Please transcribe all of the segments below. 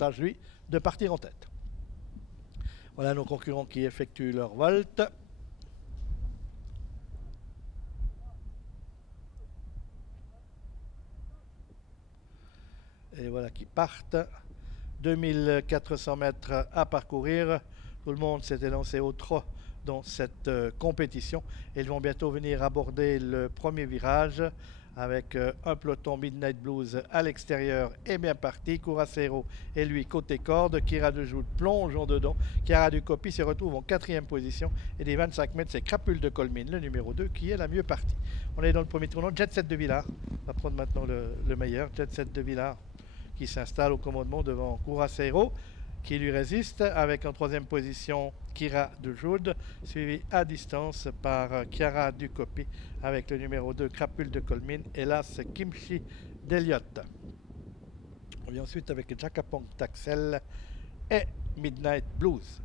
l'avantage, lui, de partir en tête. Voilà nos concurrents qui effectuent leur volte. Et voilà qui partent. 2400 mètres à parcourir. Tout le monde s'était lancé au trot dans cette compétition. Ils vont bientôt venir aborder le premier virage avec un peloton Midnight Blues à l'extérieur et bien parti. Curacero et lui côté corde. Kira de Joute plonge en dedans. Chiara du Coppi se retrouve en 4e position. Et des 25 mètres, c'est Crapule de Colmine, le numéro 2, qui est la mieux partie. On est dans le premier tournant. Jet Set de Villars va prendre maintenant le meilleur. Jet Set de Villars qui s'installe au commandement devant Curacero, qui lui résiste avec en 3e position Kira de Joude, suivi à distance par Chiara du Coppi avec le numéro 2 Crapule de Colmine et là c'est Kimchi d'Eliott. On vient ensuite avec Jacapong Taxel et Midnight Blues.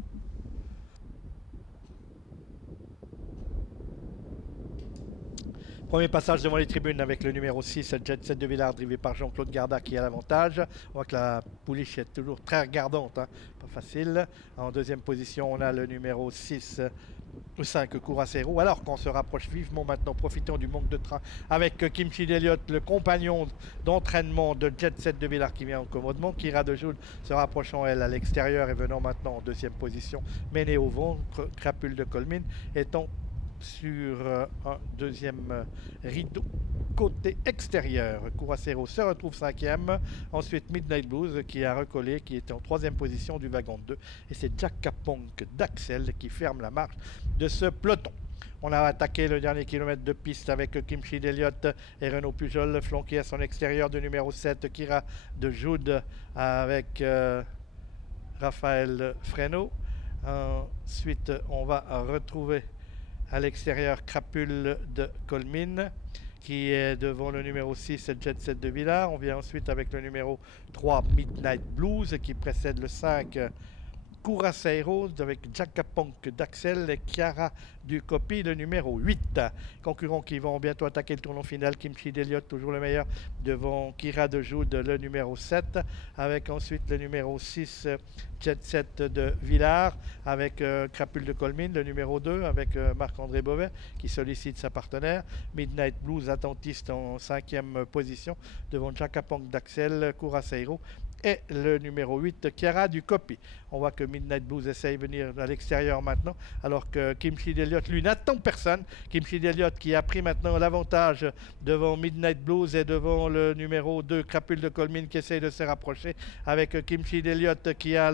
Premier passage devant les tribunes avec le numéro 6, Jet Set de Villars, drivé par Jean-Claude Garda qui a l'avantage. On voit que la pouliche est toujours très regardante, hein, pas facile. En 2e position, on a le numéro 6, 5, Curacero. Alors qu'on se rapproche vivement maintenant, profitons du manque de train avec Kimchi d'Eliott, le compagnon d'entraînement de Jet Set de Villars qui vient en commandement. Kira de Joule se rapprochant elle à l'extérieur et venant maintenant en 2e position, menée au ventre. Crapule de Colmine étant sur un 2e rideau côté extérieur. Curacero se retrouve 5e. Ensuite Midnight Blues qui a recollé, qui était en 3e position du wagon 2. Et c'est Jacapong d'Axel qui ferme la marche de ce peloton. On a attaqué le dernier kilomètre de piste avec Kimchi d'Eliott et Renaud Pujol, flanqué à son extérieur de numéro 7, Kira de Joude avec Raphaël Fresneau. Ensuite, on va retrouver à l'extérieur Crapule de Colmine qui est devant le numéro 6 Jet Set de Villars. On vient ensuite avec le numéro 3 Midnight Blues qui précède le 5 Curacero avec Jacapong d'Axel et Chiara du Coppi, le numéro 8. Concurrents qui vont bientôt attaquer le tournant final. Kimchi d'Eliott, toujours le meilleur, devant Kira de Joude, le numéro 7. Avec ensuite le numéro 6, Jet Set de Villars, avec Crapule de Colmine, le numéro 2, avec Marc-André Beauvais, qui sollicite sa partenaire. Midnight Blues, attentiste en 5e position, devant Jacapong d'Axel, Curacero et le numéro 8, Chiara du Coppi. On voit que Midnight Blues essaye de venir à l'extérieur maintenant, alors que Kimchi d'Eliott, lui, n'attend personne. Kimchi d'Eliott qui a pris maintenant l'avantage devant Midnight Blues et devant le numéro 2, Crapule de Colmine, qui essaye de se rapprocher avec Kimchi d'Eliott qui a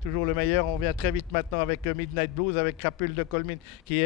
toujours le meilleur. On vient très vite maintenant avec Midnight Blues, avec Crapule de Colmine qui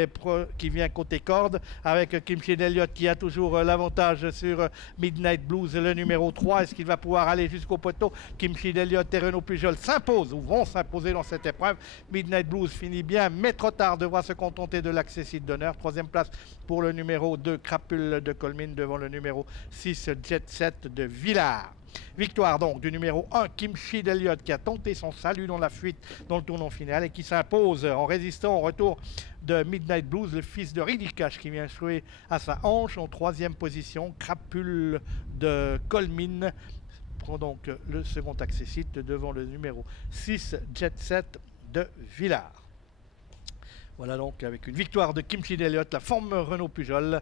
vient côté corde, avec Kimchi d'Eliott qui a toujours l'avantage sur Midnight Blues, le numéro 3. Est-ce qu'il va pouvoir aller jusqu'au poteau? Kimchi d'Eliott et Renaud Pujol s'imposent ou vont s'imposer dans cette épreuve. Midnight Blues finit bien, mais trop tard, devra se contenter de l'accessite d'honneur. 3e place pour le numéro 2, Crapule de Colmine, devant le numéro 6, Jet Set de Villars. Victoire donc du numéro 1, Kimchi d'Eliott, qui a tenté son salut dans la fuite dans le tournant final et qui s'impose en résistant au retour de Midnight Blues, le fils de Ridicash qui vient jouer à sa hanche en 3e position. Crapule de Colmine prend donc le second accessite devant le numéro 6, Jet Set de Villars. Voilà donc avec une victoire de Kimchi d'Eliott, la forme Renaud Pujol,